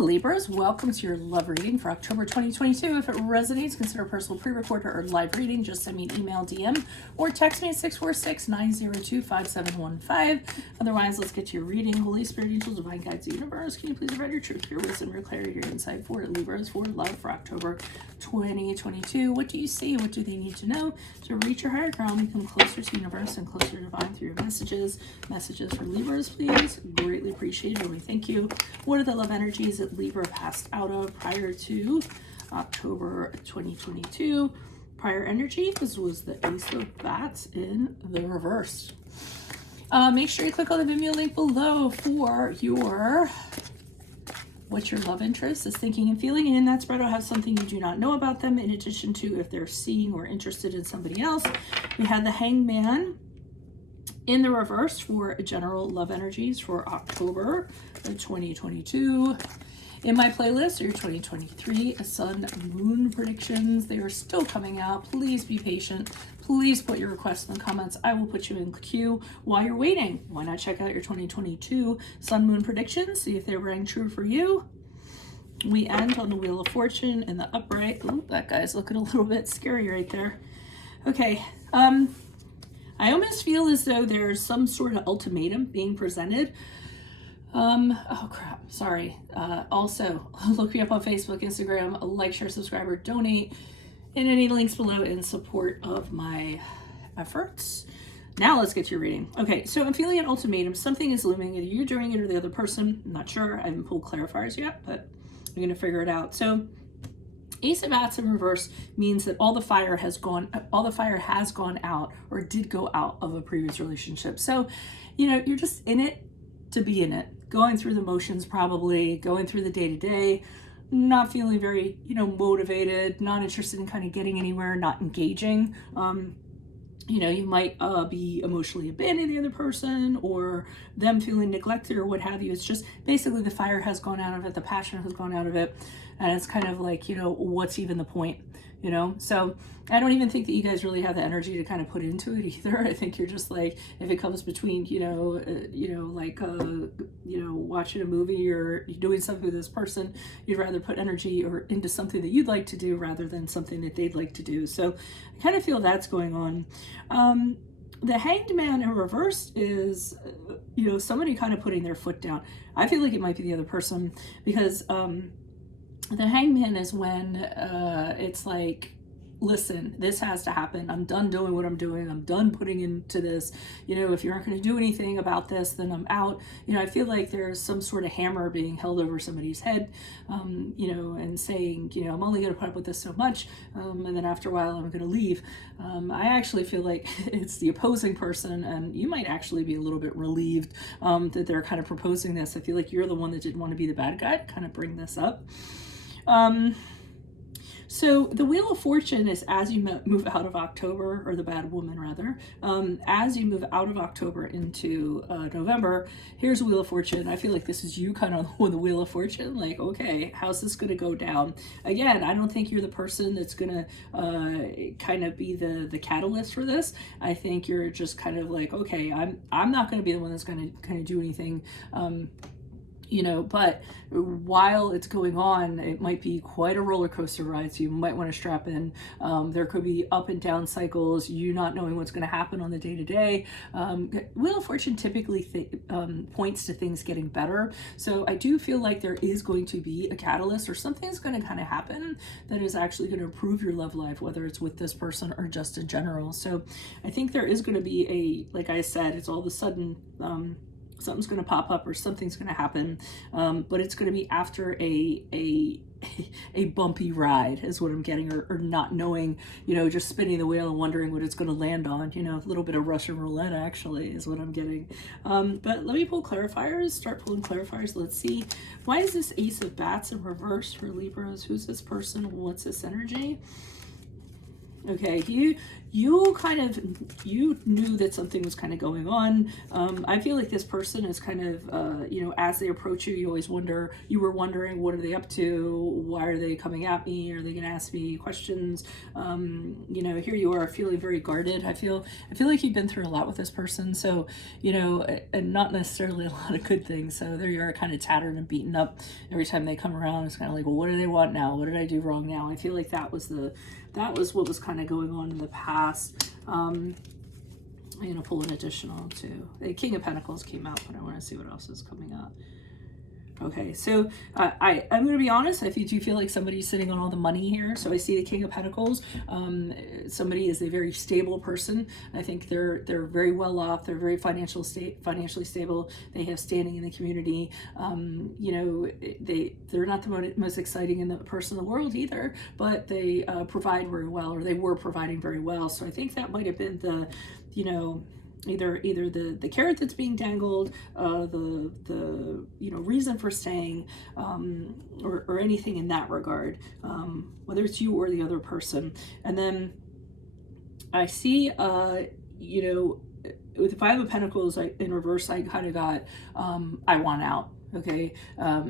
Libras, welcome to your love reading for October 2022. If it resonates, consider a personal pre-recorded or live reading. Just send me an email, DM, or text me at 646-902-5715. Otherwise, let's get to your reading. Holy Spirit, angels, divine guides, the universe, can you please provide your truth, your wisdom, your clarity, your insight for Libras, for love for October 2022. What do you see? What do they need to know to reach your higher ground, become closer to the universe and closer to divine through your messages? Messages for Libras, please. Greatly appreciated. We thank you. What are the love energies that Libra passed out of prior to October 2022? Prior energy, this was the Ace of Bats in the reverse. Make sure you click on the Venmo link below for your what your love interest is thinking and feeling. And in that spread, I'll have something you do not know about them, in addition to if they're seeing or interested in somebody else. We had the Hangman in the reverse for general love energies for October of 2022. In my playlist are your 2023 Sun Moon predictions. They are still coming out. Please be patient. Please put your requests in the comments. I will put you in queue while you're waiting. Why not check out your 2022 Sun Moon predictions? See if they rang true for you. We end on the Wheel of Fortune in the upright. Ooh, that guy's looking a little bit scary right there. Okay. I almost feel as though there's some sort of ultimatum being presented. Oh crap, sorry. Also, look me up on Facebook, Instagram, like, share, subscribe, or donate, and any links below in support of my efforts. Now let's get to your reading. Okay, so I'm feeling an ultimatum. Something is looming. Either you're doing it or the other person. I'm not sure. I haven't pulled clarifiers yet, but I'm going to figure it out. So Ace of Bats in reverse means that all the fire has gone out, or did go out, of a previous relationship. So, you know, you're just in it to be in it, going through the motions, probably going through the day-to-day, not feeling very, motivated, not interested in kind of getting anywhere, not engaging. You might be emotionally abandoning the other person, or them feeling neglected, or what have you. It's just basically the fire has gone out of it, the passion has gone out of it, and it's kind of like, what's even the point? So I don't even think that you guys really have the energy to kind of put into it either. I think you're just like, if it comes between, watching a movie or doing something with this person, you'd rather put energy or into something that you'd like to do rather than something that they'd like to do. So I kind of feel that's going on. The Hanged Man in reverse is, somebody kind of putting their foot down. I feel like it might be the other person, because the Hangman is when it's like, listen, this has to happen. I'm done doing what I'm doing. I'm done putting into this. If you aren't going to do anything about this, then I'm out. I feel like there's some sort of hammer being held over somebody's head, and saying, I'm only going to put up with this so much, and then after a while I'm going to leave. I actually feel like it's the opposing person, and you might actually be a little bit relieved that they're kind of proposing this. I feel like you're the one that didn't want to be the bad guy to kind of bring this up. So the Wheel of Fortune is as you move out of October, or the bad woman rather, as you move out of October into November, here's a Wheel of Fortune. I feel like this is you kind of on the Wheel of Fortune, like, okay, how's this going to go down? Again, I don't think you're the person that's going to kind of be the catalyst for this. I think you're just kind of like, okay, I'm not going to be the one that's going to kind of do anything, but while it's going on, it might be quite a roller coaster ride, so you might want to strap in. There could be up and down cycles, you not knowing what's going to happen on the day-to-day. Wheel of Fortune typically points to things getting better, so I do feel like there is going to be a catalyst, or something's going to kind of happen that is actually going to improve your love life, whether it's with this person or just in general. So I think there is going to be like I said, it's all of a sudden something's going to pop up, or something's going to happen, but it's going to be after a bumpy ride is what I'm getting, or not knowing, just spinning the wheel and wondering what it's going to land on, a little bit of Russian roulette actually is what I'm getting. But let me pull clarifiers, start pulling clarifiers. Let's see, why is this Ace of Bats in reverse for Libras? Who's this person? What's this energy? Okay, you knew that something was kind of going on. I feel like this person is kind of, you know, as they approach you, you were wondering, what are they up to? Why are they coming at me? Are they going to ask me questions? You know, here you are feeling very guarded. I feel like you've been through a lot with this person. So, you know, and not necessarily a lot of good things. So there you are, kind of tattered and beaten up. Every time they come around, it's kind of like, well, what do they want now? What did I do wrong now? I feel like that was what was kind of going on in the past. I'm going to pull an additional too. The King of Pentacles came out, but I want to see what else is coming up. Okay, so I'm going to be honest. I do feel like somebody's sitting on all the money here. So I see the King of Pentacles. Somebody is a very stable person. I think they're very well off. They're very financially stable. They have standing in the community. You know, they're not the most exciting person in the world either, but they provide very well, or they were providing very well. So I think that might have been the, you know, either the carrot that's being dangled, the you know, reason for staying, or anything in that regard, whether it's you or the other person. And then I see, you know, with the Five of Pentacles in reverse, I kind of got, I want out. Okay,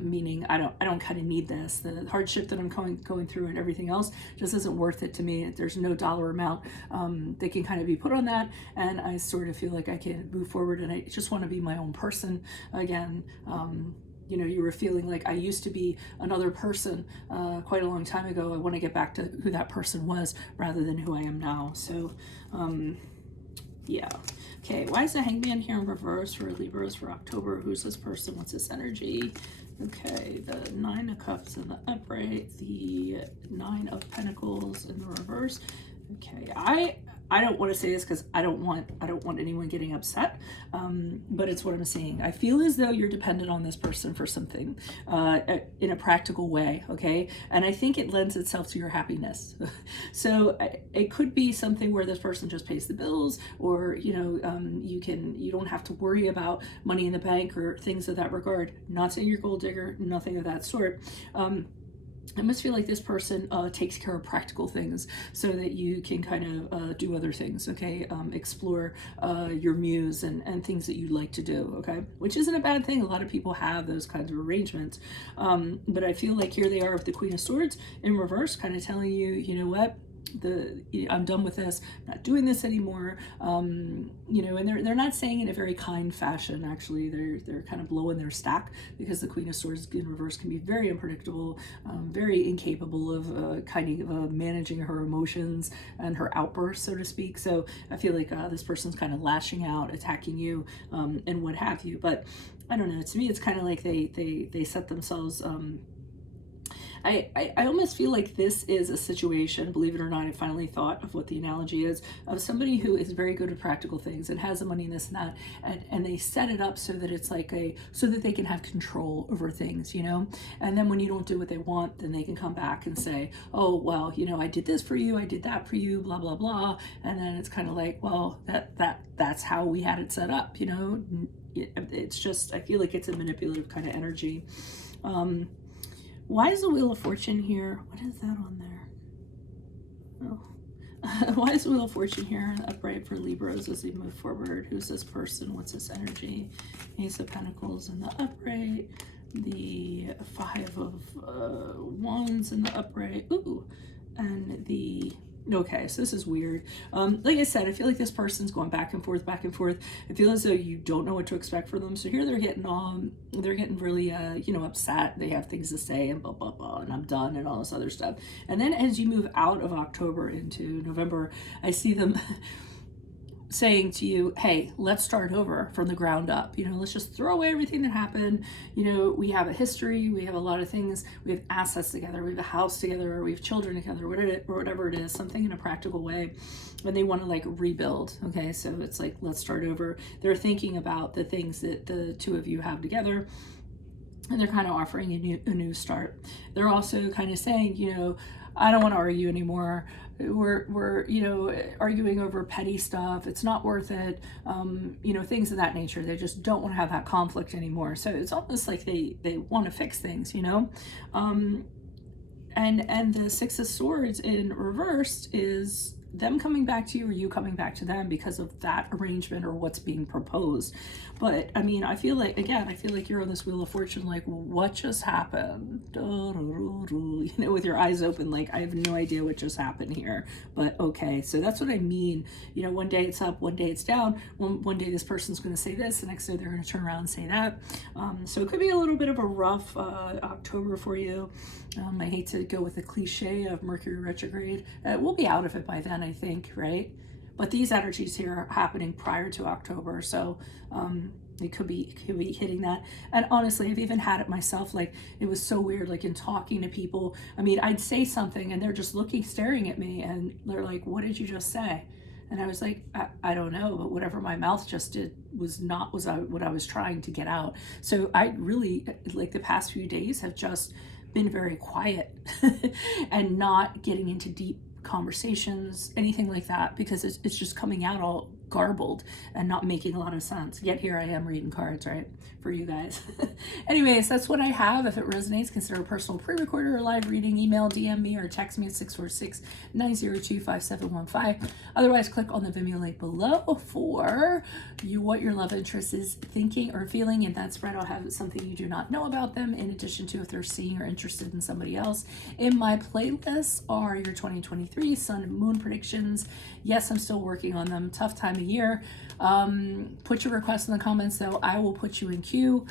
meaning I don't kind of need this. The hardship that I'm going through and everything else just isn't worth it to me. There's no dollar amount that can kind of be put on that, and I sort of feel like I can move forward, and I just want to be my own person again. You know, you were feeling like I used to be another person quite a long time ago. I want to get back to who that person was rather than who I am now. So, yeah. Okay, why is the Hangman here in reverse for Libras for October? Who's this person? What's this energy? Okay, the Nine of Cups in the upright, the Nine of Pentacles in the reverse. Okay, I don't want to say this because I don't want anyone getting upset, but it's what I'm seeing. I feel as though you're dependent on this person for something in a practical way, okay? And I think it lends itself to your happiness. So it could be something where this person just pays the bills, or you know, you don't have to worry about money in the bank or things of that regard. Not saying you're a gold digger, nothing of that sort. I must feel like this person takes care of practical things so that you can kind of do other things, okay? Explore your muse and things that you like to do, okay? Which isn't a bad thing. A lot of people have those kinds of arrangements. But I feel like here they are with the Queen of Swords in reverse, kind of telling you, you know what? I'm done with this, I'm not doing this anymore. You know, and they're not saying in a very kind fashion. Actually, they're kind of blowing their stack, because the Queen of Swords in reverse can be very unpredictable, very incapable of kind of managing her emotions and her outbursts, so to speak. So I feel like this person's kind of lashing out, attacking you, and what have you. But I don't know, to me it's kind of like they set themselves I almost feel like this is a situation, believe it or not, I finally thought of what the analogy is, of somebody who is very good at practical things and has the money and this and that, and they set it up so that it's like so that they can have control over things, you know? And then when you don't do what they want, then they can come back and say, oh, well, you know, I did this for you, I did that for you, blah, blah, blah. And then it's kind of like, well, that's how we had it set up, you know? It's just, I feel like it's a manipulative kind of energy. Why is the Wheel of Fortune here? What is that on there? Oh. Why is the Wheel of Fortune here upright for Libras as they move forward? Who's this person? What's this energy? Ace of Pentacles in the upright. The Five of Wands in the upright. Ooh. And the... Okay, so this is weird. Like I said, I feel like this person's going back and forth, back and forth. I feel as though you don't know what to expect from them. So here they're getting really, you know, upset. They have things to say and blah, blah, blah, and I'm done and all this other stuff. And then as you move out of October into November, I see them saying to you, hey, let's start over from the ground up. You know, let's just throw away everything that happened. You know, we have a history, we have a lot of things, we have assets together, we have a house together, we have children together, whatever it is, something in a practical way. And they want to like rebuild. Okay, so it's like, let's start over. They're thinking about the things that the two of you have together, and they're kind of offering a new start. They're also kind of saying, you know, I don't want to argue anymore. We're you know, arguing over petty stuff. It's not worth it. You know, things of that nature. They just don't want to have that conflict anymore. So it's almost like they want to fix things, you know. And the Six of Swords in reverse is them coming back to you or you coming back to them because of that arrangement or what's being proposed. But I mean, I feel like, again, I feel like you're on this Wheel of Fortune, like, what just happened? You know, with your eyes open, like, I have no idea what just happened here, but okay. So that's what I mean. You know, one day it's up, one day it's down. One day this person's going to say this, the next day they're going to turn around and say that. So it could be a little bit of a rough October for you. I hate to go with the cliche of Mercury retrograde. We'll be out of it by then, I think, right? But these energies here are happening prior to October, so it could be hitting that. And honestly, I've even had it myself. Like, it was so weird, like in talking to people. I mean, I'd say something and they're just staring at me, and they're like, "What did you just say?" And I was like, I don't know, but whatever my mouth just did was not what I was trying to get out. So I really, like, the past few days have just been very quiet and not getting into deep conversations, anything like that, because it's just coming out all garbled and not making a lot of sense. Yet here I am reading cards, right, for you guys. Anyways, that's what I have. If it resonates, consider a personal pre-recorder or live reading. Email, DM me, or text me at 646-902-5715. Otherwise, click on the Vimeo link below for what your love interest is thinking or feeling. In that spread, I'll have something you do not know about them, in addition to if they're seeing or interested in somebody else. In my playlists are your 2023 Sun and Moon predictions. Yes, I'm still working on them. Tough time of year. Put your requests in the comments, though. I will put you in queue.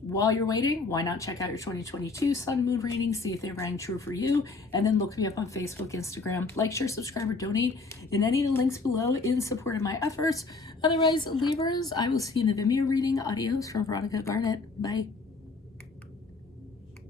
While you're waiting, why not check out your 2022 Sun Moon readings, see if they rang true for you, and then look me up on Facebook, Instagram. Like, share, subscribe, or donate in any of the links below in support of my efforts. Otherwise, Libras, I will see you in the Vimeo reading. Adios from Veronica Garnet. Bye.